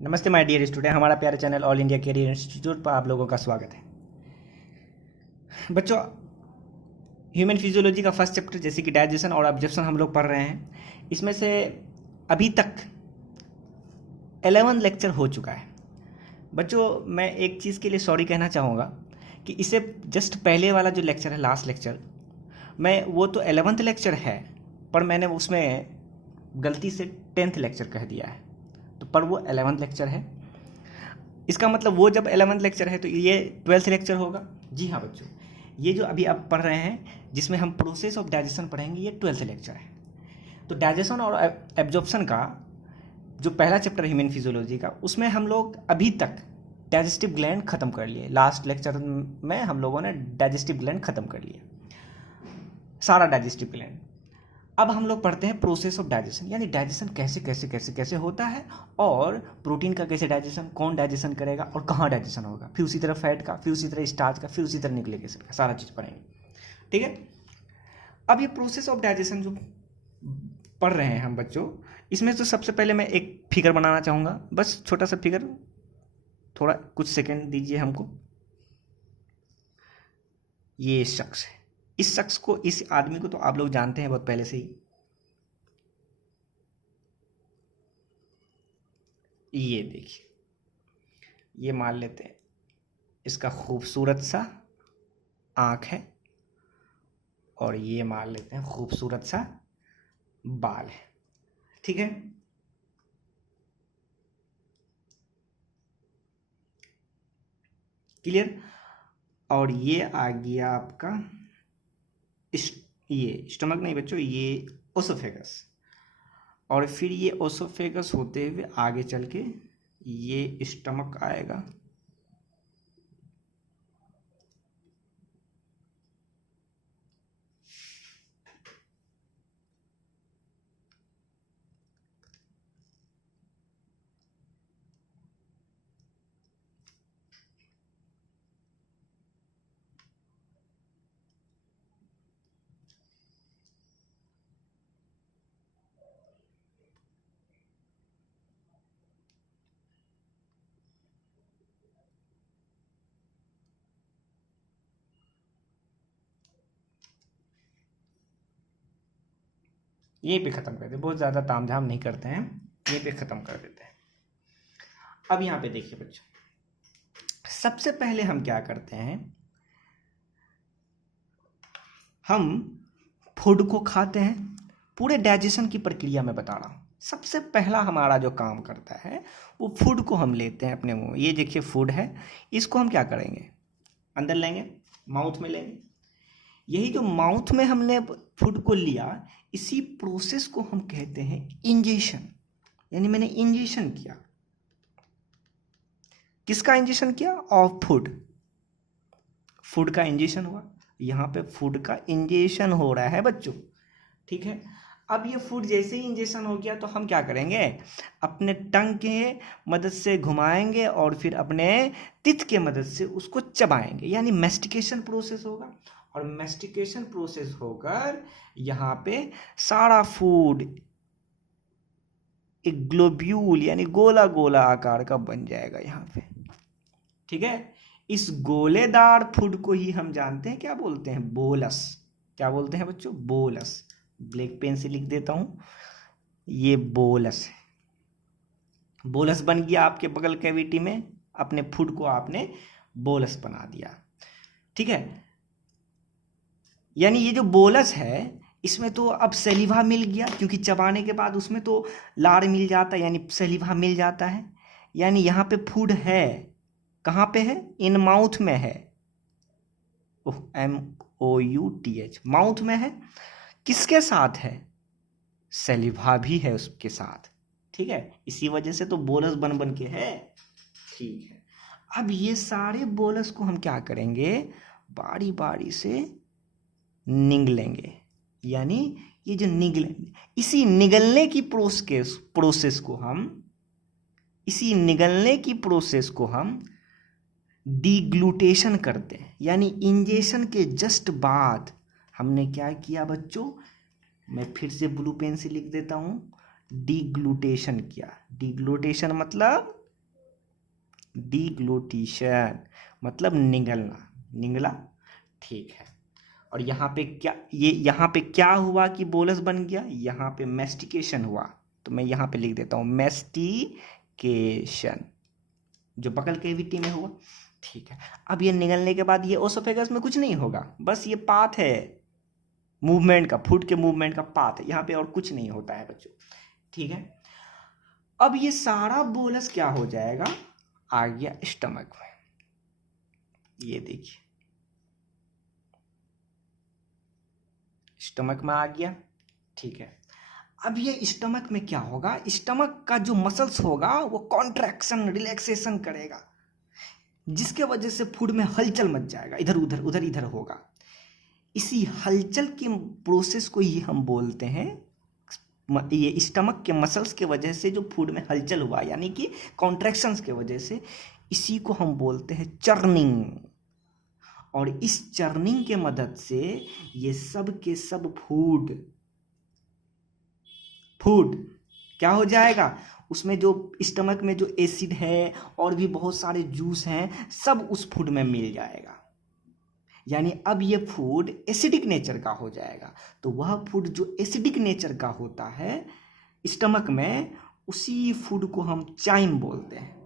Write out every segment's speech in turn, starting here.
नमस्ते my dear student, हमारा प्यारा channel all India career institute पर आप लोगों का स्वागत है। बच्चों, ह्यूमन फिजियोलॉजी का फर्स्ट चैप्टर जैसे कि डाइजेशन और ऑब्जर्प्शन हम लोग पढ़ रहे हैं। इसमें से अभी तक 11 लेक्चर हो चुका है। बच्चों, मैं एक चीज़ के लिए सॉरी कहना चाहूँगा कि इससे जस्ट पहले वाला जो लेक्चर है, लास्ट लेक्चर, मैं वो तो 11th लेक्चर है, पर मैंने उसमें गलती से 10th लेक्चर कह दिया है, तो पर वो 11th लेक्चर है। इसका मतलब वो जब 11th लेक्चर है तो ये 12th लेक्चर होगा। जी हाँ बच्चों, ये जो अभी आप पढ़ रहे हैं जिसमें हम प्रोसेस ऑफ डाइजेशन पढ़ेंगे, ये 12th लेक्चर है। तो डाइजेशन और एब्जॉर्प्शन का जो पहला चैप्टर है ह्यूमन फिजियोलॉजी का, उसमें हम लोग अभी तक डाइजेस्टिव ग्लैंड ख़त्म कर लिए। लास्ट लेक्चर में हम लोगों ने डाइजेस्टिव ग्लैंड ख़त्म कर लिया, सारा डाइजेस्टिव ग्लैंड। अब हम लोग पढ़ते हैं प्रोसेस ऑफ डाइजेशन, यानी डाइजेशन कैसे कैसे कैसे कैसे होता है, और प्रोटीन का कैसे डाइजेशन, कौन डाइजेशन करेगा और कहाँ डाइजेशन होगा, फिर उसी तरह फैट का, फिर उसी तरह स्टार्च का, फिर उसी तरह न्यूक्लिक एसिड का, सारा चीज़ पढ़ेंगे। ठीक है। अब ये प्रोसेस ऑफ डाइजेशन जो पढ़ रहे हैं हम बच्चों, इसमें तो सबसे पहले मैं एक फिगर बनाना चाहूँगा, बस छोटा सा फिगर, थोड़ा कुछ सेकेंड दीजिए हमको। ये शख्स है, इस शख्स को, इस आदमी को तो आप लोग जानते हैं बहुत पहले से ही। ये देखिए, ये मान लेते हैं इसका खूबसूरत सा आँख है, और ये मान लेते हैं खूबसूरत सा बाल है। ठीक है। क्लियर। और ये आ गया आपका ये स्टमक नहीं बच्चों, ये ओसोफेगस, और फिर ये ओसोफेगस होते हुए आगे चल के ये स्टमक आएगा, यहीं पे ख़त्म कर देते हैं। बहुत ज़्यादा तामझाम नहीं करते हैं, यहीं पे ख़त्म कर देते हैं। अब यहाँ पे देखिए बच्चों, सबसे पहले हम क्या करते हैं, हम फूड को खाते हैं। पूरे डाइजेशन की प्रक्रिया में बता रहा हूँ। सबसे पहला हमारा जो काम करता है वो फूड को हम लेते हैं अपने मुंह में। ये देखिए फूड है, इसको हम क्या करेंगे, अंदर लेंगे, माउथ में लेंगे। यही जो माउथ में हमने फूड को लिया, इसी प्रोसेस को हम कहते हैं इंजेशन, यानी मैंने इंजेशन किया। किसका इंजेशन किया? Of food. फूड का इंजेशन हुआ, यहाँ पे फूड का इंजेशन हो रहा है बच्चों। ठीक है। अब ये फूड जैसे ही इंजेशन हो गया तो हम क्या करेंगे, अपने टंग के मदद से घुमाएंगे और फिर अपने टीथ के मदद से उसको चबाएंगे, यानी मैस्टिकेशन प्रोसेस होगा। और मैस्टिकेशन प्रोसेस होकर यहाँ पे सारा फूड एक ग्लोब्यूल यानी गोला गोला आकार का बन जाएगा यहाँ पे। ठीक है। इस गोलेदार फूड को ही हम जानते हैं, क्या बोलते हैं, बोलस। क्या बोलते हैं बच्चों? बोलस। ब्लैक पेन से लिख देता हूं, ये बोलस है। बोलस बन गया आपके बगल कैविटी में, अपने फूड को आपने बोलस बना दिया। ठीक है। यानी ये जो बोलस है, इसमें तो अब सलीवा मिल गया, क्योंकि चबाने के बाद उसमें तो लार मिल जाता है, यानी सलीवा मिल जाता है। यानी यहाँ पे फूड है, कहाँ पे है? इन माउथ में है। ओह, MOUTH, माउथ में है। किसके साथ है? सलीवा भी है उसके साथ। ठीक है। इसी वजह से तो बोलस बन बन के है। ठीक है। अब ये सारे बोलस को हम क्या करेंगे, बारी बारी से निगलेंगे। यानी ये जो इसी निगलने की प्रोसेस को हम डीग्लूटेशन करते हैं। यानी इंजेशन के जस्ट बाद हमने क्या किया बच्चों, मैं फिर से ब्लू पेन से लिख देता हूं, डीग्लूटेशन किया। डीग्लूटेशन मतलब डिग्लूटिशन मतलब निगलना, निगला, ठीक है। और यहाँ पे क्या, ये यहाँ पे क्या हुआ कि बोलस बन गया, यहाँ पे मेस्टिकेशन हुआ, तो मैं यहाँ पे लिख देता हूँ मेस्टिकेशन, जो बकल कैविटी में हुआ, ठीक है। अब ये निगलने के बाद ये ओसोफेगस में कुछ नहीं होगा, बस ये पाथ है मूवमेंट का, फूड के मूवमेंट का पाथ है, यहाँ पे और कुछ नहीं होता है बच्चों, ठीक है। अब ये सारा बोलस क्या हो जाएगा, आ गया स्टमक में, ये देखिए स्टमक में आ गया, ठीक है। अब ये स्टमक में क्या होगा, स्टमक का जो मसल्स होगा वो कॉन्ट्रैक्शन रिलैक्सेशन करेगा, जिसके वजह से फूड में हलचल मच जाएगा, इधर उधर उधर इधर होगा। इसी हलचल के प्रोसेस को ही हम बोलते हैं, ये स्टमक के मसल्स के वजह से जो फूड में हलचल हुआ, यानी कि कॉन्ट्रैक्शंस के वजह से, इसी को हम बोलते हैं चर्निंग। और इस चर्निंग के मदद से ये सब के सब फूड क्या हो जाएगा, उसमें जो स्टमक में जो एसिड है और भी बहुत सारे जूस हैं, सब उस फूड में मिल जाएगा, यानी अब ये फूड एसिडिक नेचर का हो जाएगा। तो वह फूड जो एसिडिक नेचर का होता है स्टमक में, उसी फूड को हम चाइम बोलते हैं।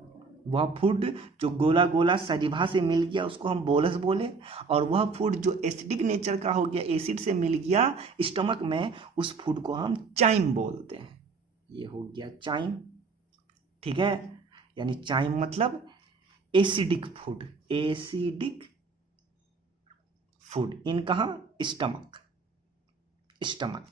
वह फूड जो गोला गोला सलिवा से मिल गया उसको हम बोलस बोले, और वह फूड जो एसिडिक नेचर का हो गया, एसिड से मिल गया स्टमक में, उस फूड को हम चाइम बोलते हैं। ये हो गया चाइम, ठीक है। यानी चाइम मतलब acidic food, acidic food in कहाँ, स्टमक में।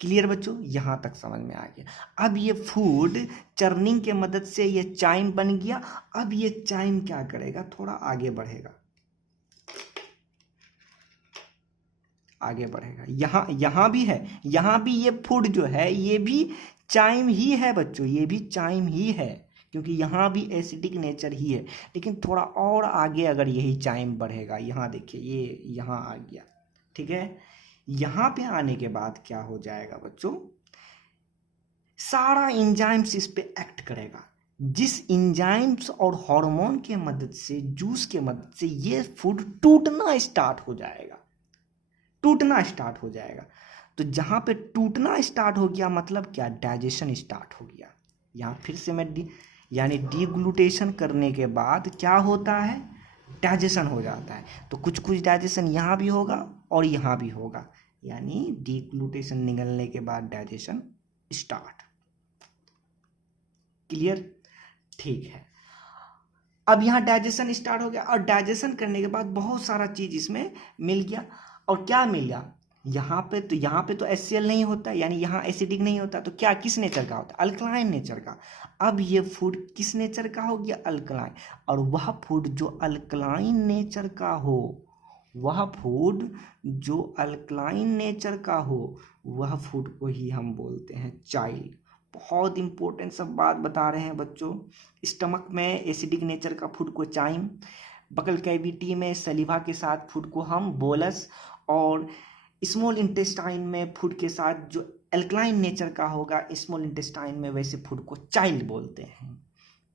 क्लियर बच्चों, यहां तक समझ में आ गया। अब ये फूड चर्निंग के मदद से ये चाइम बन गया। अब ये चाइम क्या करेगा, थोड़ा आगे बढ़ेगा, यहां भी है, यहां भी ये फूड जो है ये भी चाइम ही है बच्चों, ये भी चाइम ही है, क्योंकि यहाँ भी एसिडिक नेचर ही है। लेकिन थोड़ा और आगे अगर यही चाइम बढ़ेगा, यहाँ देखिए ये यहाँ आ गया, ठीक है। यहाँ पे आने के बाद क्या हो जाएगा बच्चों, सारा एंजाइम्स इस पे एक्ट करेगा, जिस एंजाइम्स और हार्मोन के मदद से, जूस के मदद से ये फूड टूटना स्टार्ट हो जाएगा, तो जहाँ पे टूटना स्टार्ट हो गया मतलब क्या, डाइजेशन स्टार्ट हो गया। यहाँ फिर से मैं यानी डिग्लूटेशन करने के बाद क्या होता है, डाइजेशन हो जाता है। तो कुछ कुछ डाइजेशन यहाँ भी होगा और यहाँ भी होगा, यानी डिग्लूटेशन निकलने के बाद डाइजेशन स्टार्ट। क्लियर, ठीक है। अब यहाँ डाइजेशन स्टार्ट हो गया, और डाइजेशन करने के बाद बहुत सारा चीज इसमें मिल गया। और क्या मिल गया, यहाँ पे तो HCl नहीं होता, यानी यहाँ एसिडिक नहीं होता, तो क्या किस नेचर का होता है, अल्कलाइन नेचर का। अब ये फूड किस नेचर का हो गया, अल्कलाइन। और वह फूड जो अल्कलाइन नेचर का हो, वह फूड जो अल्कलाइन नेचर का हो, वह फूड को ही हम बोलते हैं चाइल्ड। बहुत इंपॉर्टेंट सब बात बता रहे हैं बच्चों। स्टमक में एसिडिक नेचर का फूड को चाइम, बकल कैविटी में सलीवा के साथ फूड को हम बोलस, और स्मॉल इंटेस्टाइन में फूड के साथ जो एल्कलाइन नेचर का होगा स्मॉल इंटेस्टाइन में, वैसे फूड को चाइल्ड बोलते हैं।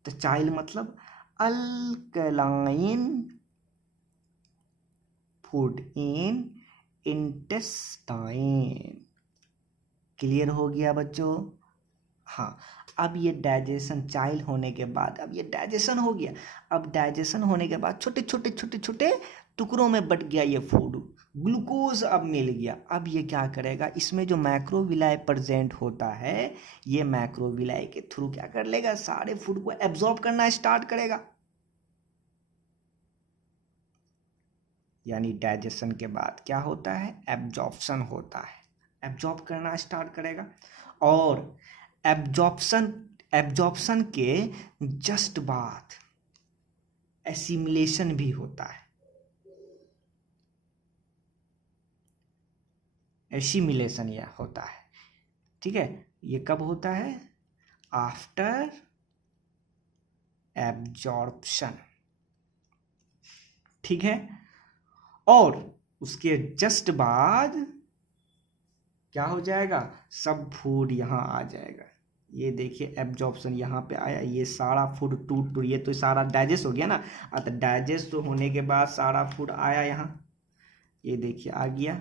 तो चाइल्ड मतलब alkaline food in intestine. Clear हो गया बच्चों, हाँ। अब ये डाइजेशन चाइल्ड होने के बाद, अब ये डाइजेशन हो गया। अब डाइजेशन होने के बाद छोटे छोटे छोटे छोटे टुकड़ों में बट गया ये फूड, ग्लूकोज अब मिल गया। अब ये क्या करेगा, इसमें जो मैक्रोविलाई प्रेजेंट होता है, ये मैक्रोविलाई के थ्रू क्या कर लेगा, सारे फूड को एब्जॉर्ब करना स्टार्ट करेगा। यानी डाइजेशन के बाद क्या होता है, एब्जॉर्प्शन होता है, एब्जॉर्ब करना स्टार्ट करेगा। और एब्जॉर्प्शन के जस्ट बाद एसिमिलेशन भी होता है। एसिमिलेशन यह होता है, ठीक है। ये कब होता है, आफ्टर एब्जॉर्प्शन, ठीक है। और उसके जस्ट बाद क्या हो जाएगा, सब फूड यहां आ जाएगा, ये देखिए एब्जॉर्प्शन यहाँ पे आया, ये सारा फूड टूट टूट, ये तो सारा डाइजेस्ट हो गया ना। तो डाइजेस्ट होने के बाद सारा फूड आया यहाँ, ये देखिए आ गया,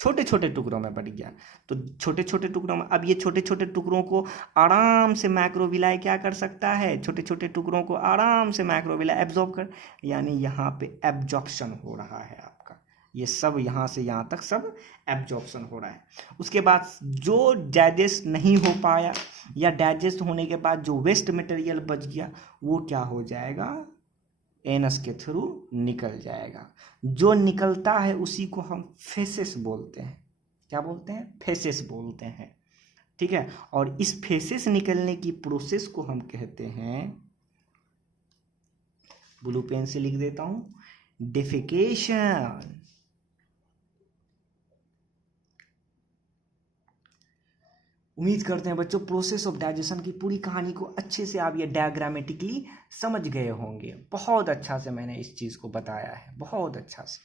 छोटे छोटे टुकड़ों में बट गया। तो छोटे छोटे टुकड़ों में, अब ये छोटे छोटे टुकड़ों को आराम से मैक्रोविलाई क्या कर सकता है, छोटे छोटे टुकड़ों को आराम से मैक्रोविलाई एब्जॉर्ब कर, यानी यहाँ पे एब्जॉर्प्शन हो रहा है आपका, ये सब यहाँ से यहाँ तक सब एब्जॉर्प्शन हो रहा है। उसके बाद जो डाइजेस्ट नहीं हो पाया या डाइजेस्ट होने के बाद जो वेस्ट मटेरियल बच गया वो क्या हो जाएगा, एनस के थ्रू निकल जाएगा। जो निकलता है उसी को हम फेसेस बोलते हैं। क्या बोलते हैं, फेसेस बोलते हैं, ठीक है। और इस फेसेस निकलने की प्रोसेस को हम कहते हैं, ब्लू पेन से लिख देता हूं, डेफिकेशन। उम्मीद करते हैं बच्चों प्रोसेस ऑफ डाइजेशन की पूरी कहानी को अच्छे से आप ये डायग्रामेटिकली समझ गए होंगे। बहुत अच्छा से मैंने इस चीज़ को बताया है, बहुत अच्छा से,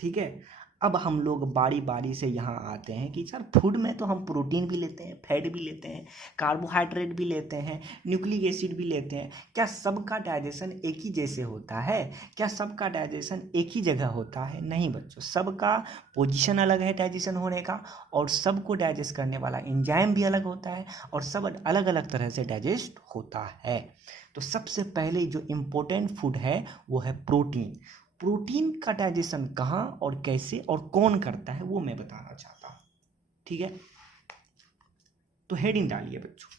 ठीक है। अब हम लोग बारी बारी से यहाँ आते हैं कि सर फूड में तो हम प्रोटीन भी लेते हैं, फैट भी लेते हैं, कार्बोहाइड्रेट भी लेते हैं, न्यूक्लिक एसिड भी लेते हैं। क्या सबका डाइजेशन एक ही जैसे होता है? क्या सबका डाइजेशन एक ही जगह होता है? नहीं बच्चों, सबका पोजीशन अलग है डाइजेशन होने का, और सबको डाइजेस्ट करने वाला एंजाइम भी अलग होता है, और सब अलग अलग तरह से डाइजेस्ट होता है। तो सबसे पहले जो इम्पोर्टेंट फूड है वो है प्रोटीन। प्रोटीन का डाइजेशन कहाँ और कैसे और कौन करता है वो मैं बताना चाहता हूं, ठीक है। तो हेडिंग डालिए बच्चों,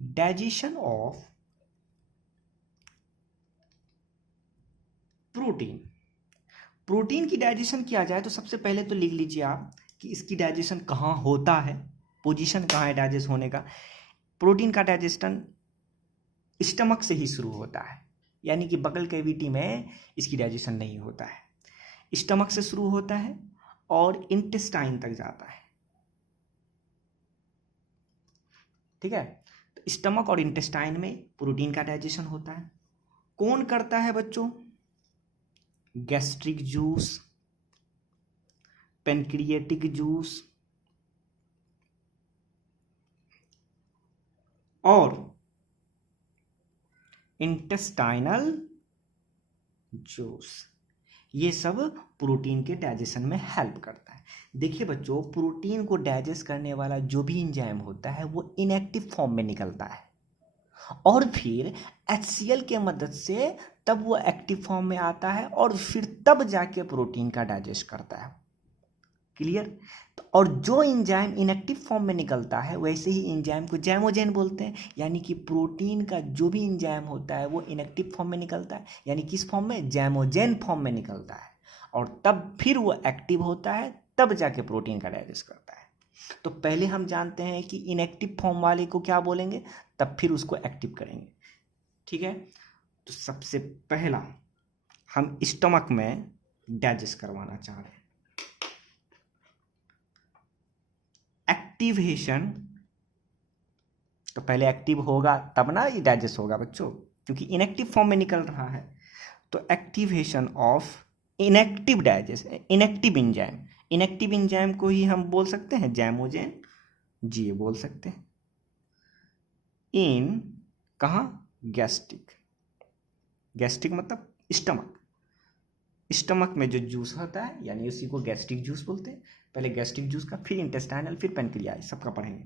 डाइजेशन ऑफ प्रोटीन। प्रोटीन की डाइजेशन किया जाए तो सबसे पहले तो लिख लीजिए आप कि इसकी डाइजेशन कहाँ होता है, पोजीशन कहाँ है डाइजेस्ट होने का। प्रोटीन का डाइजेशन स्टमक से ही शुरू होता है, यानी कि बगल कैविटी में इसकी डाइजेशन नहीं होता है। स्टमक से शुरू होता है और इंटेस्टाइन तक जाता है, ठीक है। तो स्टमक और इंटेस्टाइन में प्रोटीन का डाइजेशन होता है। कौन करता है बच्चों? गैस्ट्रिक जूस, पेनक्रिएटिक जूस और इंटेस्टाइनल जूस, ये सब प्रोटीन के डाइजेशन में हेल्प करता है। देखिए बच्चों, प्रोटीन को डाइजेस्ट करने वाला जो भी एंजाइम होता है वो इनएक्टिव फॉर्म में निकलता है, और फिर HCl के मदद से तब वो एक्टिव फॉर्म में आता है, और फिर तब जाके प्रोटीन का डाइजेस्ट करता है। क्लियर? तो और जो एंजाइम इनएक्टिव फॉर्म में निकलता है वैसे ही एंजाइम को जैमोजेन बोलते हैं, यानी कि प्रोटीन का जो भी एंजाइम होता है वो इनएक्टिव फॉर्म में निकलता है, यानी किस फॉर्म में, जैमोजेन फॉर्म में निकलता है, और तब फिर वो एक्टिव होता है, तब जाके प्रोटीन का डाइजेस्ट करता है। तो पहले हम जानते हैं कि इनएक्टिव फॉर्म वाले को क्या बोलेंगे, तब फिर उसको एक्टिव करेंगे, ठीक है। तो सबसे पहला हम स्टमक में डाइजेस्ट करवाना चाह रहे हैं। एक्टिवेशन, तो पहले एक्टिव होगा तब ना ये डाइजेस्ट होगा बच्चों, क्योंकि इनएक्टिव फॉर्म में निकल रहा है। तो activation of inactive digest, inactive enzyme, inactive enzyme को ही हम बोल सकते हैं जैमोजेन, जी बोल सकते हैं। इन कहाँ, गैस्ट्रिक, गैस्ट्रिक मतलब स्टमक, स्टमक में जो जूस होता है यानी उसी को गैस्ट्रिक जूस बोलते हैं। पहले गैस्ट्रिक जूस का, फिर इंटेस्टाइनल, फिर पेनक्रियाज, सबका पढ़ेंगे।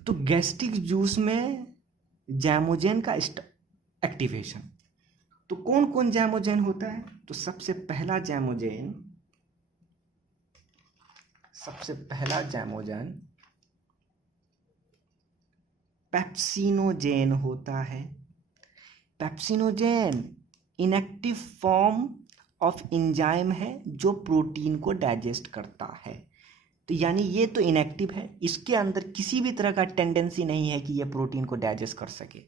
तो गैस्ट्रिक जूस में जैमोजेन का एक्टिवेशन, तो कौन कौन जैमोजेन होता है? तो सबसे पहला जैमोजेन पेप्सिनोजेन होता है। Pepsinogen inactive form of enzyme है जो प्रोटीन को डाइजेस्ट करता है। तो यानी ये तो इनएक्टिव है, इसके अंदर किसी भी तरह का टेंडेंसी नहीं है कि ये प्रोटीन को डाइजेस्ट कर सके।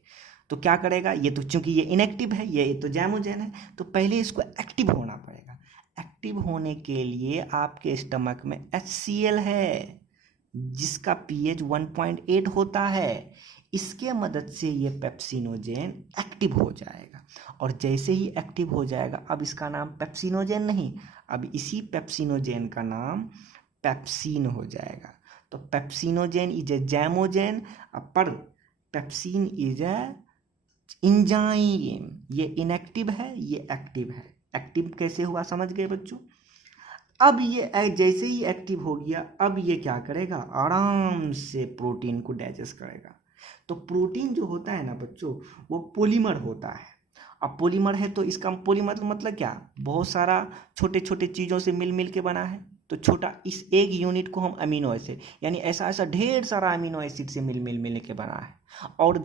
तो क्या करेगा ये, तो चूंकि ये इनएक्टिव है, ये तो जैमोजेन है, तो पहले इसको एक्टिव होना पड़ेगा। एक्टिव होने के लिए आपके स्टमक में HCl है जिसका pH 1.8 होता है। इसके मदद से ये पेप्सिनोजेन एक्टिव हो जाएगा। और जैसे ही एक्टिव हो जाएगा, अब इसका नाम पेप्सिनोजेन नहीं, अब इसी पेप्सिनोजेन का नाम पेप्सिन हो जाएगा। तो पेप्सिनोजेन इज ए जैमोजेन, पर पेप्सिन इज ए इंजाइम। ये इनएक्टिव है, ये एक्टिव है। एक्टिव कैसे हुआ समझ गए बच्चों? अब ये जैसे ही एक्टिव हो गया, अब ये क्या करेगा, आराम से प्रोटीन को डाइजेस्ट करेगा। तो प्रोटीन जो होता है ना बच्चों, वो पॉलीमर होता है। अब पॉलीमर है तो इसका पॉलीमर मतलब क्या, बहुत सारा छोटे छोटे चीज़ों से मिल मिल के बना है। तो छोटा, इस एक यूनिट को हम अमीनो एसिड, यानी ऐसा ऐसा ढेर सारा अमीनो एसिड से मिल के बना है। और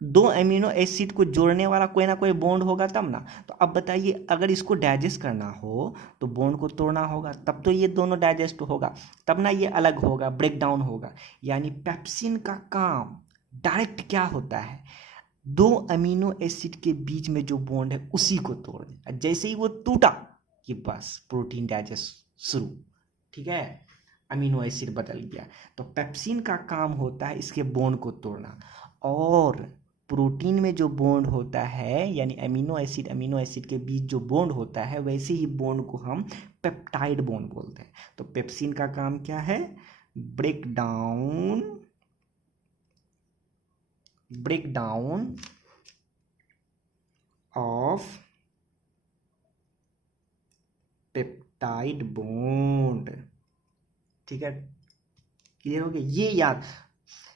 दो अमीनो एसिड को जोड़ने वाला कोई ना कोई बॉन्ड होगा तब ना। तो अब बताइए, अगर इसको डाइजेस्ट करना हो तो बॉन्ड को तोड़ना होगा, तब तो ये दोनों डाइजेस्ट होगा, तब ना ये अलग होगा, ब्रेक डाउन होगा। यानी पेप्सिन का काम डायरेक्ट क्या होता है, दो अमीनो एसिड के बीच में जो बॉन्ड है उसी को तोड़ दे। जैसे ही वो टूटा कि बस प्रोटीन डाइजेस्ट शुरू। ठीक है, अमीनो एसिड बदल गया। तो पेप्सिन का काम होता है इसके बॉन्ड को तोड़ना। और प्रोटीन में जो बॉन्ड होता है, यानी अमीनो एसिड के बीच जो बॉन्ड होता है, वैसे ही बॉन्ड को हम पेप्टाइड बॉन्ड बोलते हैं। तो पेप्सिन का काम क्या है, break down of peptide bond. ठीक है, क्लियर हो गया? ये याद,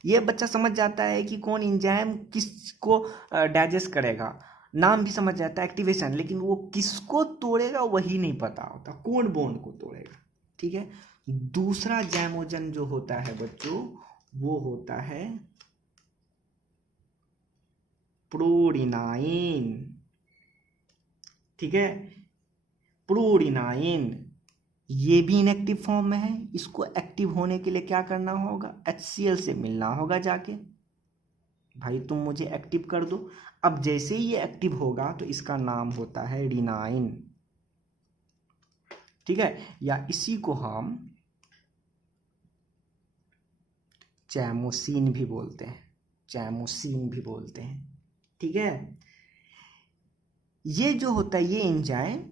ये बच्चा समझ जाता है कि कौन एंजाइम किसको डाइजेस्ट करेगा, नाम भी समझ जाता है एक्टिवेशन, लेकिन वो किसको तोड़ेगा वही नहीं पता होता, कौन बॉन्ड को तोड़ेगा। ठीक है, दूसरा जैमोजन जो होता है बच्चों, वो होता है प्रोडिनाइन। ठीक है, प्रोडिनाइन ये भी इनएक्टिव फॉर्म में है। इसको एक्टिव होने के लिए क्या करना होगा, HCl से मिलना होगा जाके, भाई तुम मुझे एक्टिव कर दो। अब जैसे ही ये एक्टिव होगा तो इसका नाम होता है रिनाइन। ठीक है, या इसी को हम चैमोसिन भी बोलते हैं। ठीक है, ये जो होता है, ये एंजाइम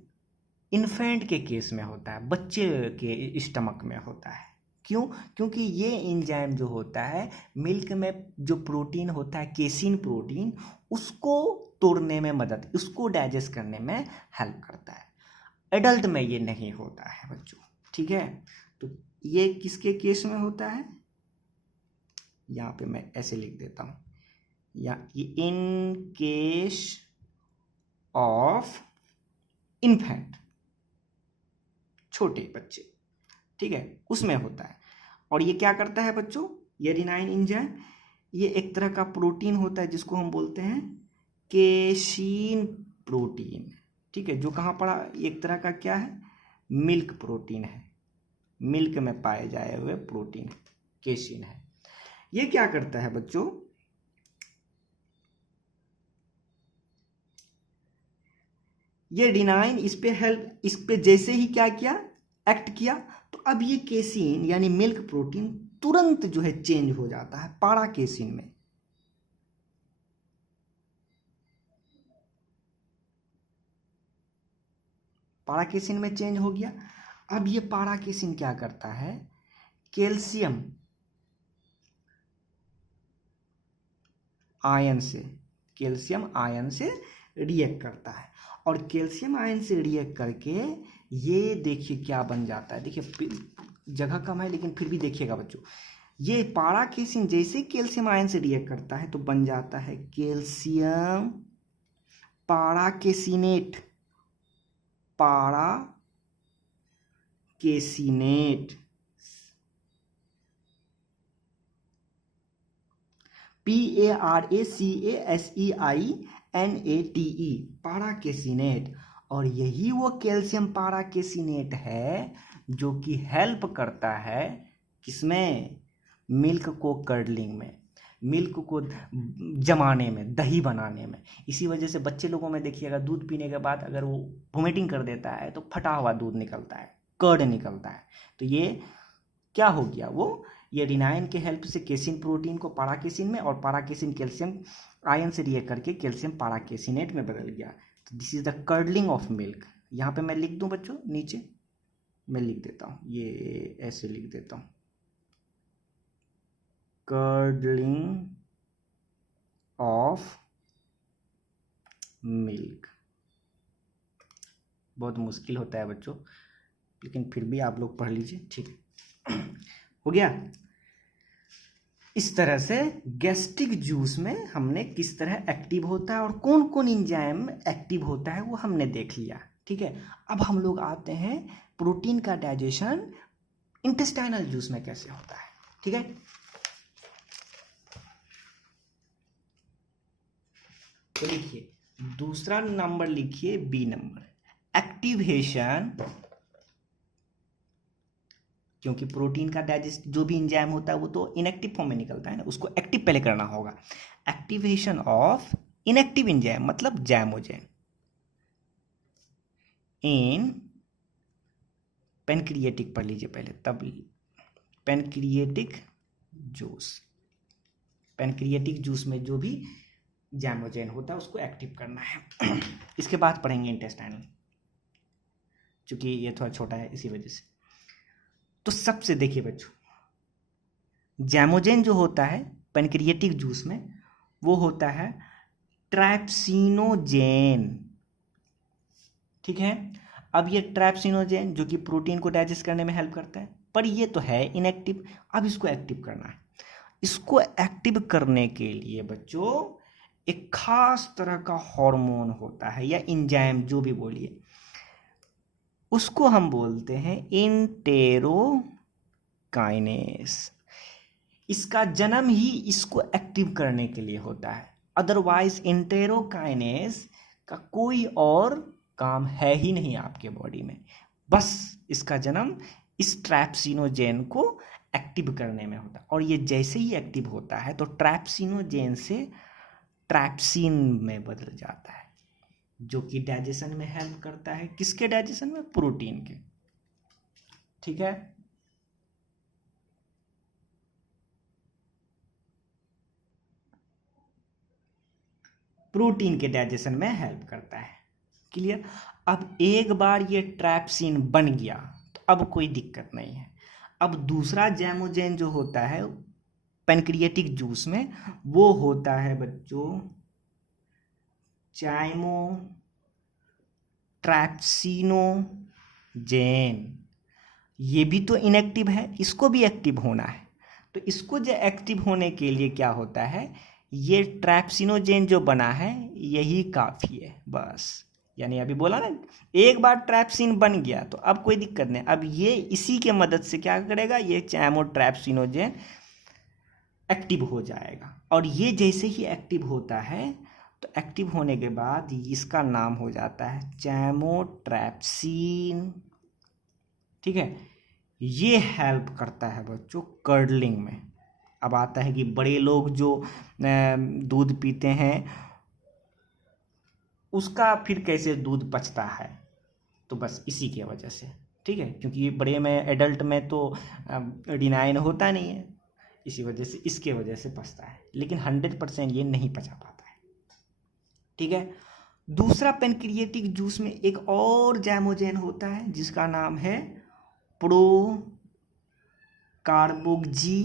इन्फेंट के केस में होता है, बच्चे के स्टमक में होता है। क्यों? क्योंकि ये एंजाइम जो होता है, मिल्क में जो प्रोटीन होता है, केसिन प्रोटीन, उसको तोड़ने में मदद, उसको डाइजेस्ट करने में हेल्प करता है। एडल्ट में ये नहीं होता है बच्चों। ठीक है, तो ये किसके केस में होता है, यहाँ पे मैं ऐसे लिख देता हूँ, या इन केस ऑफ इन्फेंट, छोटे बच्चे। ठीक है, उसमें होता है। और ये क्या करता है बच्चों, ये रिनाइन एंजाइम, ये एक तरह का प्रोटीन होता है जिसको हम बोलते हैं केसिन प्रोटीन। ठीक है, जो कहाँ पड़ा, एक तरह का क्या है, मिल्क प्रोटीन है, मिल्क में पाए जाए हुए प्रोटीन केसिन है। ये क्या करता है बच्चों, ये रिनाइन इस पे जैसे ही क्या किया, एक्ट किया, तो अब ये केसिन यानी मिल्क प्रोटीन तुरंत जो है चेंज हो जाता है पारा केसिन में। पारा केसिन में चेंज हो गया। अब ये पारा केसिन क्या करता है, कैल्शियम आयन से रिएक्ट करता है। और कैल्शियम आयन से रिएक्ट करके ये देखिए क्या बन जाता है, देखिए जगह कम है लेकिन फिर भी देखिएगा बच्चों, ये पारा केसिन जैसे कैल्शियम आयन से रिएक्ट करता है तो बन जाता है कैल्शियम पारा केसिनेट। PARACASEINATE, पाराकेसिनेट। और यही वो कैल्शियम पाराकेसिनेट है जो कि हेल्प करता है किसमें, मिल्क को कर्डलिंग में, मिल्क को जमाने में, दही बनाने में। इसी वजह से बच्चे लोगों में देखिएगा, दूध पीने के बाद अगर वो वोमिटिंग कर देता है तो फटा हुआ दूध निकलता है, कर्ड निकलता है। तो ये क्या हो गया, वो ये एडिनाइन के हेल्प से केसिन प्रोटीन को पाराकेसिन में और पाराकेसिन कैल्शियम आयन से रिएक्ट करके कैल्शियम पाराकेसिनेट में बदल गया। तो this is the curdling of milk. यहाँ पे मैं लिख दूँ बच्चों, नीचे मैं लिख देता हूँ, ये ऐसे लिख देता हूँ, कर्डलिंग ऑफ मिल्क। बहुत मुश्किल होता है बच्चों, लेकिन फिर भी आप लोग पढ़ लीजिए, ठीक हो गया। इस तरह से गैस्ट्रिक जूस में हमने किस तरह एक्टिव होता है और कौन कौन एंजाइम एक्टिव होता है वो हमने देख लिया, ठीक है। अब हम लोग आते हैं प्रोटीन का डाइजेशन इंटेस्टाइनल जूस में कैसे होता है, ठीक है। तो लिखिए, दूसरा नंबर लिखिए, बी नंबर, एक्टिवेशन। क्योंकि प्रोटीन का डाइजेस्ट जो भी एंजाइम होता है वो तो इनएक्टिव फॉर्म में निकलता है ना, उसको एक्टिव पहले करना होगा। एक्टिवेशन ऑफ इनएक्टिव एंजाइम मतलब जैमोजेन इन पेनक्रिएटिक, पढ़ लीजिए पहले तब, पेनक्रिएटिक जूस। पेनक्रिएटिक जूस में जो भी जैमोजेन होता है उसको एक्टिव करना है। इसके बाद पढ़ेंगे इंटेस्टाइनल, चूंकि ये थोड़ा छोटा है इसी वजह से। तो सबसे देखिए बच्चों, जैमोजेन जो होता है पेनक्रिएटिक जूस में वो होता है ट्रैप्सिनोजेन, ठीक है। अब ये ट्रैप्सिनोजेन जो कि प्रोटीन को डाइजेस्ट करने में हेल्प करता है, पर ये तो है इनएक्टिव। अब इसको एक्टिव करना है। इसको एक्टिव करने के लिए बच्चों एक खास तरह का हार्मोन होता है या एंजाइम जो भी बोलिए, उसको हम बोलते हैं इंटेरोकाइनेस। इसका जन्म ही इसको एक्टिव करने के लिए होता है, अदरवाइज इंटेरोकाइनेस का कोई और काम है ही नहीं आपके बॉडी में। बस इसका जन्म इस ट्रैप्सिनोजेन को एक्टिव करने में होता है, और ये जैसे ही एक्टिव होता है तो ट्रैप्सिनोजेन से ट्रैप्सिन में बदल जाता है, जो कि डाइजेशन में हेल्प करता है। किसके डाइजेशन में? प्रोटीन के, ठीक है। प्रोटीन के डाइजेशन में हेल्प करता है, क्लियर। अब एक बार ये ट्रैप्सिन बन गया तो अब कोई दिक्कत नहीं है। अब दूसरा जैमोजेन जो होता है पेनक्रिएटिक जूस में, वो होता है बच्चों चाइमो ट्रैप्सिनोजेन। ये भी तो इनएक्टिव है, इसको भी एक्टिव होना है। तो इसको जो एक्टिव होने के लिए क्या होता है, ये ट्रैप्सिनोजेन जो बना है यही काफ़ी है बस। यानी अभी बोला ना, एक बार ट्रैप्सिन बन गया तो अब कोई दिक्कत नहीं। अब ये इसी के मदद से क्या करेगा, ये चाइमोट्रैप्सिनोजेन एक्टिव हो जाएगा। और ये जैसे ही एक्टिव होता है तो एक्टिव होने के बाद इसका नाम हो जाता है चाइमोट्रैप्सिन, ठीक है। ये हेल्प करता है बच्चों कर्डलिंग में। अब आता है कि बड़े लोग जो दूध पीते हैं उसका फिर कैसे दूध पचता है, तो बस इसी की वजह से, ठीक है। क्योंकि बड़े में एडल्ट में तो एडिनाइन होता नहीं है, इसी वजह से इसके वजह से पचता है, लेकिन 100% ये नहीं पचा पाता है, ठीक है। दूसरा पेनक्रिएटिक जूस में एक और जैमोजेन होता है जिसका नाम है प्रो कार्बोक्सी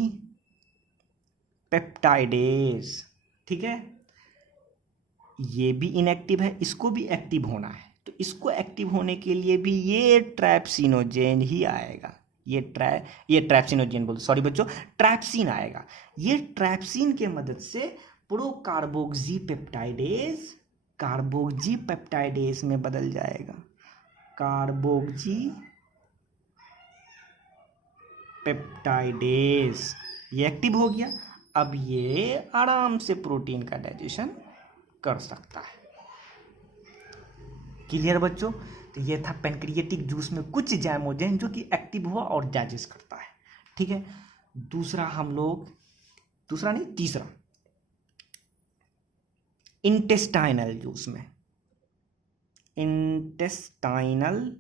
पेप्टाइडेज, ठीक है। ये भी इनएक्टिव है, इसको भी एक्टिव होना है। तो इसको एक्टिव होने के लिए भी ये ट्रैप्सिनोजेन ही आएगा। ये ट्रैप्सिनोजेन बोल, सॉरी बच्चों, ट्रैप्सिन आएगा। ये ट्रैप्सिन के मदद से pro carboxy peptidase carboxy peptidase में बदल जाएगा। कार्बोक्सी पेप्टाइडेज ये एक्टिव हो गया। अब ये आराम से प्रोटीन का डाइजेशन कर सकता है, क्लियर बच्चों। तो ये था पेनक्रिएटिक जूस में कुछ जैमोजेन जो कि एक्टिव हुआ और डाइजेस्ट करता है, ठीक है। तीसरा इंटेस्टाइनल जूस में, इंटेस्टाइनल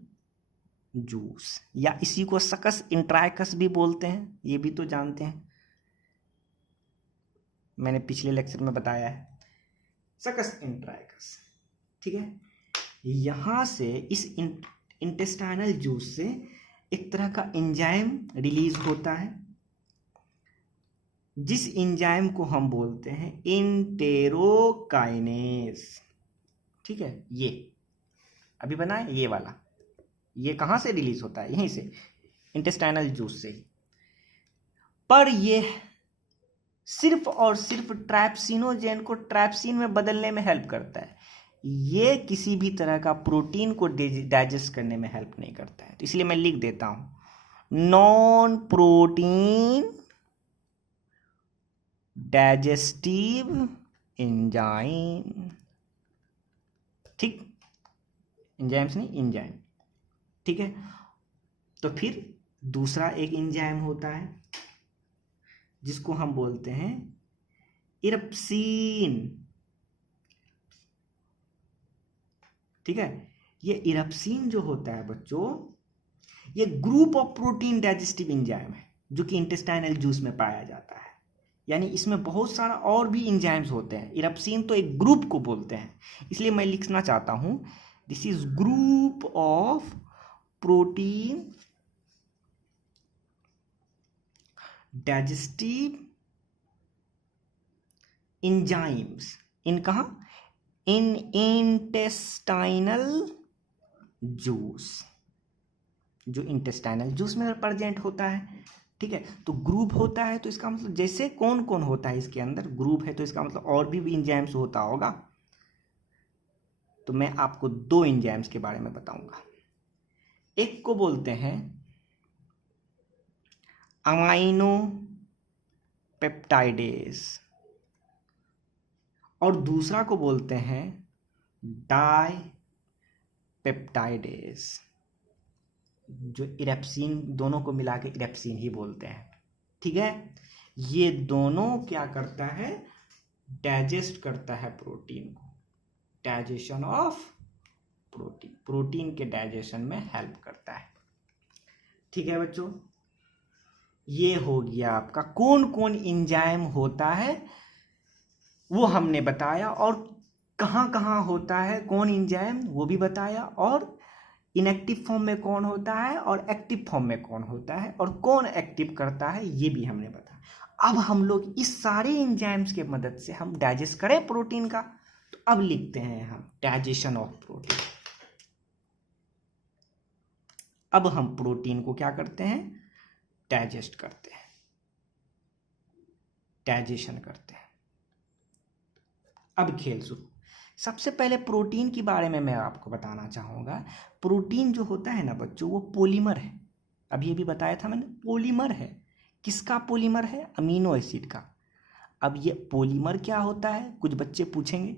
जूस, या इसी को सकस इंट्राइकस भी बोलते हैं, ये भी तो जानते हैं, मैंने पिछले लेक्चर में बताया है, सकस इंट्राइकस। ठीक है, यहाँ से इस इंटेस्टाइनल जूस से एक तरह का एंजाइम रिलीज होता है, जिस एंजाइम को हम बोलते हैं इंटेरोकाइनेस। ठीक है, ये अभी बना है ये वाला, ये कहाँ से रिलीज होता है, यहीं से, इंटेस्टाइनल जूस से। पर ये सिर्फ और सिर्फ ट्राइप्सिनोजेन को ट्राइप्सिन में बदलने में हेल्प करता है, ये किसी भी तरह का प्रोटीन को डाइजेस्ट करने में हेल्प नहीं करता है। तो इसलिए मैं लिख देता हूं नॉन प्रोटीन डाइजेस्टिव एंजाइम। ठीक, एंजाइम्स नहीं, एंजाइम। ठीक है, तो फिर दूसरा एक एंजाइम होता है जिसको हम बोलते हैं इरप्सिन। ठीक है, ये इरप्सिन जो होता है बच्चों, ये group of protein digestive enzyme है जो कि इंटेस्टाइनल जूस में पाया जाता है। यानी इसमें बहुत सारा और भी एंजाइम्स होते हैं, इरप्सिन तो एक ग्रुप को बोलते हैं, इसलिए मैं लिखना चाहता हूं this is group of protein digestive enzymes in कहाँ, इन इंटेस्टाइनल जूस, जो इंटेस्टाइनल जूस में प्रेजेंट होता है। ठीक है, तो ग्रुप होता है तो इसका मतलब जैसे कौन कौन होता है इसके अंदर, ग्रुप है तो इसका मतलब और भी एंजाइम्स होता होगा। तो मैं आपको दो एंजाइम्स के बारे में बताऊंगा, एक को बोलते हैं अमाइनो पेप्टाइडेज और दूसरा को बोलते हैं डाई पेप्टाइडेज, जो इरेप्सिन, दोनों को मिला के इरेप्सिन ही बोलते हैं। ठीक है, ये दोनों क्या करता है, डाइजेस्ट करता है प्रोटीन को, डाइजेशन ऑफ प्रोटीन, प्रोटीन के डाइजेशन में हेल्प करता है। ठीक है बच्चों, ये हो गया आपका कौन कौन एंजाइम होता है वो हमने बताया, और कहाँ कहाँ होता है कौन एंजाइम वो भी बताया, और इनएक्टिव फॉर्म में कौन होता है और एक्टिव फॉर्म में कौन होता है, और कौन एक्टिव करता है ये भी हमने बताया। अब हम लोग इस सारे एंजाइम्स के मदद से हम डाइजेस्ट करें प्रोटीन का, तो अब लिखते हैं हम डाइजेशन ऑफ प्रोटीन। अब हम प्रोटीन को क्या करते हैं, डाइजेस्ट करते हैं, डाइजेशन करते हैं। अब खेल शुरू। सबसे पहले प्रोटीन के बारे में मैं आपको बताना चाहूँगा। प्रोटीन जो होता है ना बच्चों, वो पॉलीमर है, अभी अभी बताया था मैंने, पॉलीमर है। किसका पॉलीमर है, अमीनो एसिड का। अब ये पॉलीमर क्या होता है, कुछ बच्चे पूछेंगे।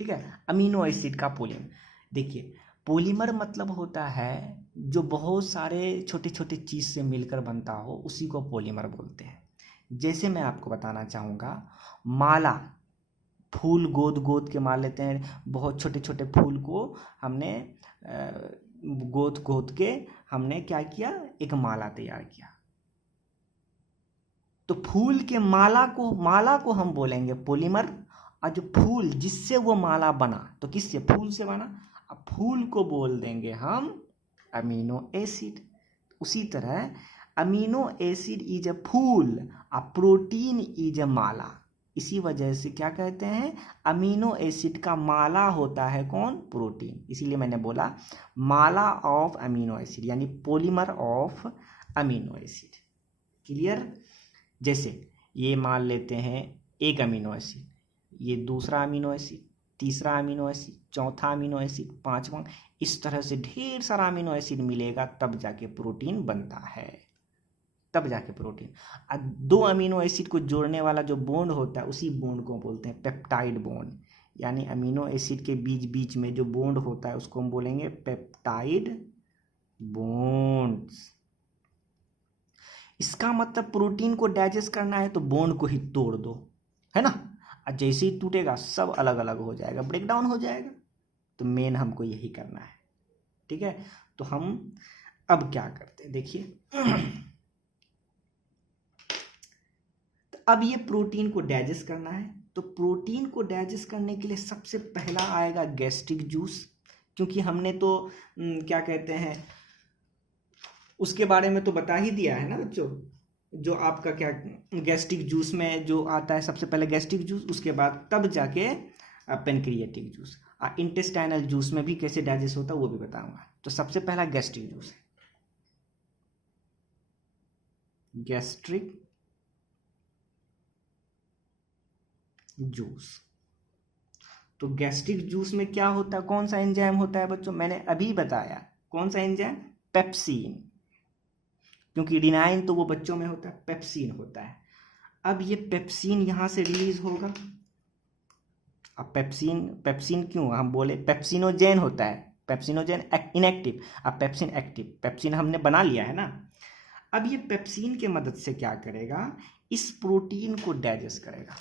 ठीक है, अमीनो एसिड का पॉलीमर, देखिए पॉलीमर मतलब होता है जो बहुत सारे छोटे छोटे चीज़ से मिलकर बनता हो, उसी को पॉलीमर बोलते हैं। जैसे मैं आपको बताना चाहूँगा, माला, फूल गोद गोद के मार लेते हैं, बहुत छोटे छोटे फूल को हमने गोद गोद के हमने क्या किया, एक माला तैयार किया। तो फूल के माला को हम बोलेंगे पॉलीमर, और जो फूल जिससे वो माला बना, तो किससे, फूल से बना, अब फूल को बोल देंगे हम अमीनो एसिड। उसी तरह amino acid is a phool, ah protein is a mala. इसी वजह से क्या कहते हैं, अमीनो एसिड का माला होता है कौन, प्रोटीन। इसीलिए मैंने बोला माला ऑफ अमीनो एसिड, यानी polymer of amino acid. Clear. जैसे ये मान लेते हैं एक अमीनो एसिड, ये दूसरा अमीनो एसिड, तीसरा अमीनो एसिड, चौथा अमीनो एसिड, पांचवा, इस तरह से ढेर सारा अमीनो एसिड मिलेगा, तब जाके प्रोटीन बनता है, तब जाके प्रोटीन। दो अमीनो एसिड को जोड़ने वाला जो बॉन्ड होता है, उसी बॉन्ड को बोलते हैं पेप्टाइड बॉन्ड। यानी अमीनो एसिड के बीच बीच में जो बॉन्ड होता है उसको हम बोलेंगे पेप्टाइड बॉन्ड्स। इसका मतलब प्रोटीन को डाइजेस्ट करना है तो बॉन्ड को ही तोड़ दो, है ना, और जैसे ही टूटेगा सब अलग अलग हो जाएगा, ब्रेक डाउन हो जाएगा। तो मेन हमको यही करना है। ठीक है, तो हम अब क्या करते हैं देखिए, तो अब ये प्रोटीन को डाइजेस्ट करना है, तो प्रोटीन को डाइजेस्ट करने के लिए सबसे पहला आएगा गैस्ट्रिक जूस, क्योंकि हमने तो क्या कहते हैं उसके बारे में तो बता ही दिया है ना बच्चों, जो आपका क्या गैस्ट्रिक जूस में जो आता है सबसे पहले गैस्ट्रिक जूस, उसके बाद तब जाके पेनक्रिएटिक जूस, इंटेस्टाइनल जूस में भी कैसे डाइजेस्ट होता है वो भी बताऊंगा। तो सबसे पहला गैस्ट्रिक जूस है, गैस्ट्रिक जूस। तो गैस्ट्रिक जूस में क्या होता है, कौन सा एंजाइम होता है बच्चों, मैंने अभी बताया, कौन सा एंजाइम, पेप्सिन, क्योंकि रिनाइन तो वो बच्चों में होता है, पेप्सिन होता है। अब ये पेप्सिन यहां से रिलीज होगा, अब पेप्सिन क्यों हम बोले, पेप्सिनोजेन होता है, पेप्सिनोजेन इनएक्टिव, अब पेप्सिन एक्टिव, पेप्सिन हमने बना लिया है ना। अब ये पेप्सिन के मदद से क्या करेगा, इस प्रोटीन को डाइजेस्ट करेगा।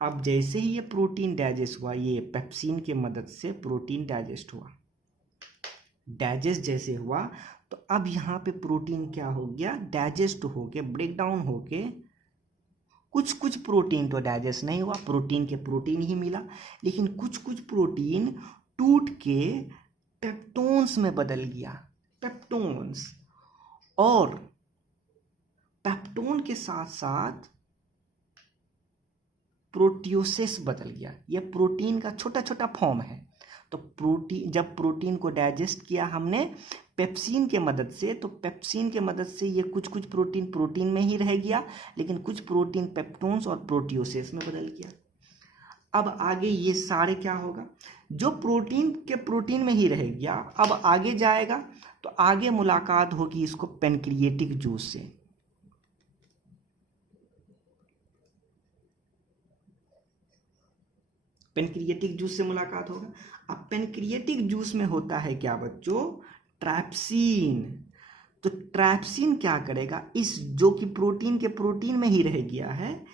अब जैसे ही ये प्रोटीन डाइजेस्ट हुआ, ये पेप्सिन के मदद से प्रोटीन डाइजेस्ट हुआ, डाइजेस्ट जैसे हुआ तो अब यहाँ पे प्रोटीन क्या हो गया, डाइजेस्ट होके ब्रेक डाउन होके, कुछ कुछ प्रोटीन तो डाइजेस्ट नहीं हुआ, प्रोटीन के प्रोटीन ही मिला, लेकिन कुछ कुछ प्रोटीन टूट के पेप्टोन्स में बदल गया, पेप्टोन्स, और पेप्टोन के साथ साथ प्रोटियोसिस बदल गया। यह प्रोटीन का छोटा छोटा फॉर्म है। तो प्रोटीन, जब प्रोटीन को डाइजेस्ट किया हमने पेप्सिन के मदद से, तो पेप्सिन के मदद से ये कुछ कुछ प्रोटीन प्रोटीन में ही रह गया, लेकिन कुछ प्रोटीन पेप्टोन्स और प्रोटियोसिस में बदल गया। अब आगे ये सारे क्या होगा, जो प्रोटीन के प्रोटीन में ही रह गया, अब आगे जाएगा तो आगे मुलाकात होगी इसको पेनक्रिएटिक जूस से। पेनक्रिएटिक जूस से मुलाकात होगा। अब पेनक्रिएटिक जूस में होता है क्या बच्चों, ट्रैप्सिन। तो ट्रैप्सिन क्या करेगा, इस जो कि प्रोटीन के प्रोटीन में ही रह गया है,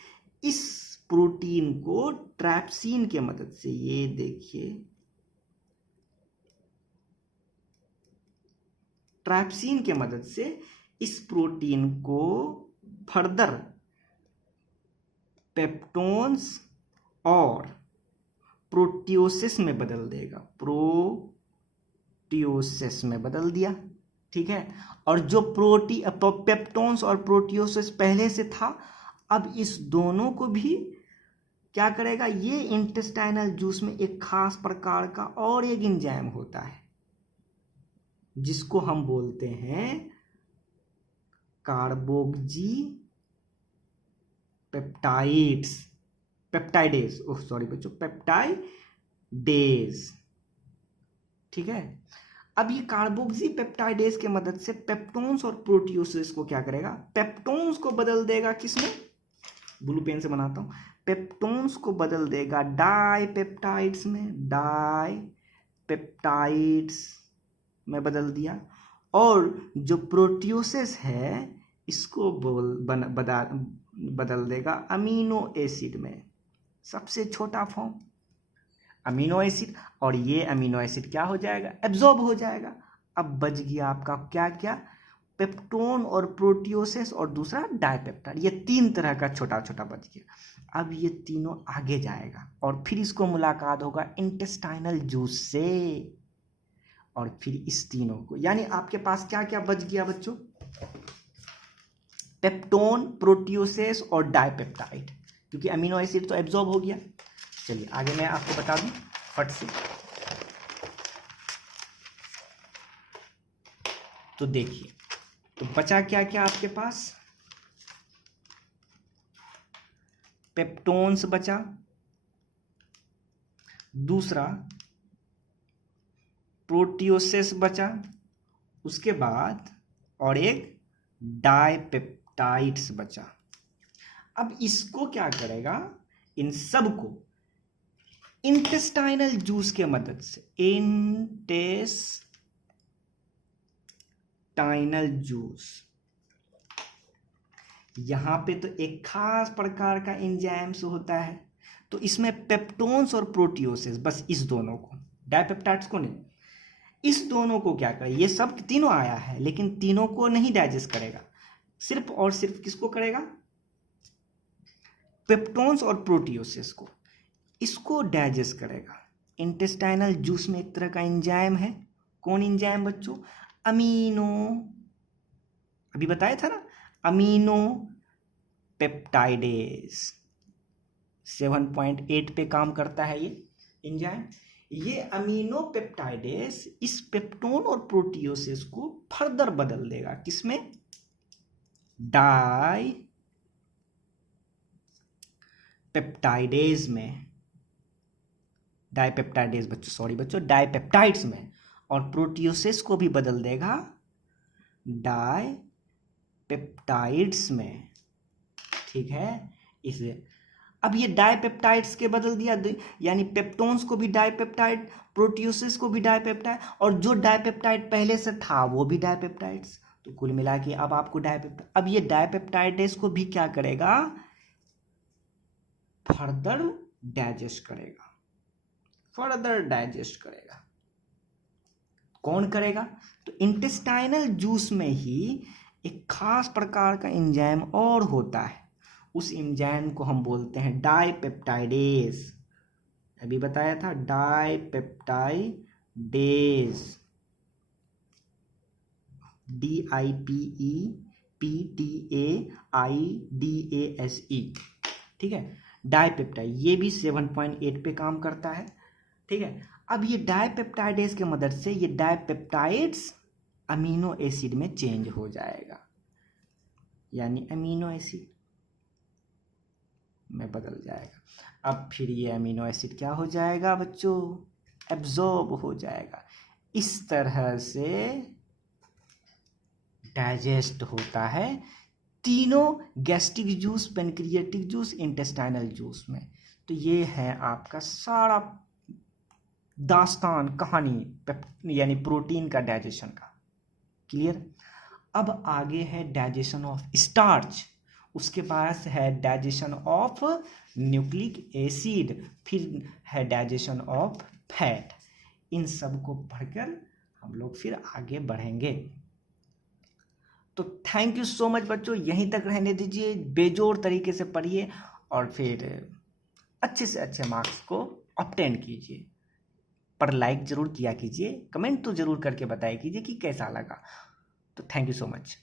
इस प्रोटीन को ट्रैप्सिन के मदद से, ये देखिए ट्रैप्सिन के मदद से इस प्रोटीन को फर्दर पेप्टोन्स और प्रोटियोसिस में बदल देगा, प्रोटियोसिस में बदल दिया, ठीक है। और जो पेप्टोन्स और प्रोटियोसिस पहले से था, अब इस दोनों को भी क्या करेगा, ये इंटेस्टाइनल जूस में एक खास प्रकार का और एक एंजाइम होता है जिसको हम बोलते हैं carboxy peptides, peptidase, oh sorry बच्चों, पेप्टाइडेज, ठीक है। अब ये कार्बोक्सी पेप्टाइडेज के मदद से पेप्टोन्स और प्रोटियोसिस को क्या करेगा, पेप्टोन्स को बदल देगा, किसमें, ब्लू पेन से बनाता हूं, पेप्टोन्स को बदल देगा डाइपेप्टाइड्स में, डाइपेप्टाइड्स में बदल दिया, और जो प्रोटियोसिस है इसको बदल देगा अमीनो एसिड में, सबसे छोटा फॉर्म अमीनो एसिड, और ये अमीनो एसिड क्या हो जाएगा, एब्जॉर्ब हो जाएगा। अब बच गया आपका क्या क्या, पेप्टोन और प्रोटियोसिस और दूसरा डाइपेप्टाइड, ये तीन तरह का छोटा छोटा बच गया। अब ये तीनों आगे जाएगा और फिर इसको मुलाकात होगा इंटेस्टाइनल जूस से, और फिर इस तीनों को, यानी आपके पास क्या क्या बच गया बच्चों, पेप्टोन, प्रोटियोसिस और डाइपेप्टाइड, क्योंकि अमीनो एसिड तो एब्जॉर्ब हो गया। चलिए आगे मैं आपको बता दूं फट से। तो देखिए, तो बचा क्या क्या आपके पास, पेप्टोन्स बचा, दूसरा प्रोटियोसिस बचा, उसके बाद और एक डाइपेप्टाइड्स बचा। अब इसको क्या करेगा, इन सब को इंटेस्टाइनल जूस के मदद से, इंटेस्टाइनल जूस, यहां पे तो एक खास प्रकार का एंजाइम्स होता है, तो इसमें पेप्टोन्स और प्रोटियोसिस, बस इस दोनों को, डाइपेप्टाइड्स को नहीं, इस दोनों को क्या करेगा, ये सब तीनों आया है लेकिन तीनों को नहीं डाइजेस्ट करेगा, सिर्फ और सिर्फ किसको करेगा, पेप्टोन्स और प्रोटियोसिस को, इसको डाइजेस्ट करेगा। इंटेस्टाइनल जूस में एक तरह का एंजाइम है, कौन एंजाइम बच्चों, अमीनो, अभी बताया था ना, अमीनो पेप्टाइडेज 7.8 पे काम करता है ये एंजाइम। ये अमीनो पेप्टाइडेज इस पेप्टोन और प्रोटियोसिस को फर्दर बदल देगा, किसमें, डाई पेप्टाइडेज में, डाइपेप्टाइडेज बच्चों, सॉरी बच्चों, डाइपेप्टाइड्स में, और प्रोटियोसिस को भी बदल देगा डाइपेप्टाइड्स में, ठीक है। इसलिए अब ये डाइपेप्टाइड्स के बदल दिया, यानी पेप्टोन्स को भी डाइपेप्टाइड, प्रोटियोसिस को भी डाइपेप्टाइड, और जो डाइपेप्टाइड पहले से था वो भी डाइपेप्टाइड्स, तो कुल मिला के अब आपको डाइपेप्टाइड, अब ये डाइपेप्टाइडेज को भी क्या करेगा, फर्दर डाइजेस्ट करेगा, फर्दर डाइजेस्ट करेगा। कौन करेगा, तो इंटेस्टाइनल जूस में ही एक खास प्रकार का एंजाइम और होता है, उस एंजाइम को हम बोलते हैं डाइपेप्टाइडेज, अभी बताया था डाइपेप्टाइडेज, DIPEPTAIDASE, ठीक है, डाइपेप्टाइड, ये भी 7.8 पे काम करता है, ठीक है। अब ये डाइपेप्टाइडेज के मदद से ये डाइपेप्टाइड्स अमीनो एसिड में चेंज हो जाएगा, यानी अमीनो एसिड में बदल जाएगा। अब फिर ये अमीनो एसिड क्या हो जाएगा बच्चों, एब्जॉर्ब हो जाएगा। इस तरह से डाइजेस्ट होता है तीनों gastric juice, pancreatic juice, intestinal juice में। तो ये है आपका सारा दास्तान कहानी यानी प्रोटीन का डाइजेशन का, क्लियर। अब आगे है डाइजेशन ऑफ स्टार्च, उसके पास है डाइजेशन ऑफ न्यूक्लिक एसिड, फिर है डाइजेशन ऑफ फैट। इन सब को पढ़कर हम लोग फिर आगे बढ़ेंगे। तो थैंक यू सो मच बच्चों, यहीं तक रहने दीजिए, बेजोड़ तरीके से पढ़िए और फिर अच्छे से अच्छे मार्क्स को ऑब्टेन कीजिए। पर लाइक ज़रूर किया कीजिए, कमेंट तो ज़रूर करके बताया कीजिए कि कैसा लगा। तो थैंक यू सो मच।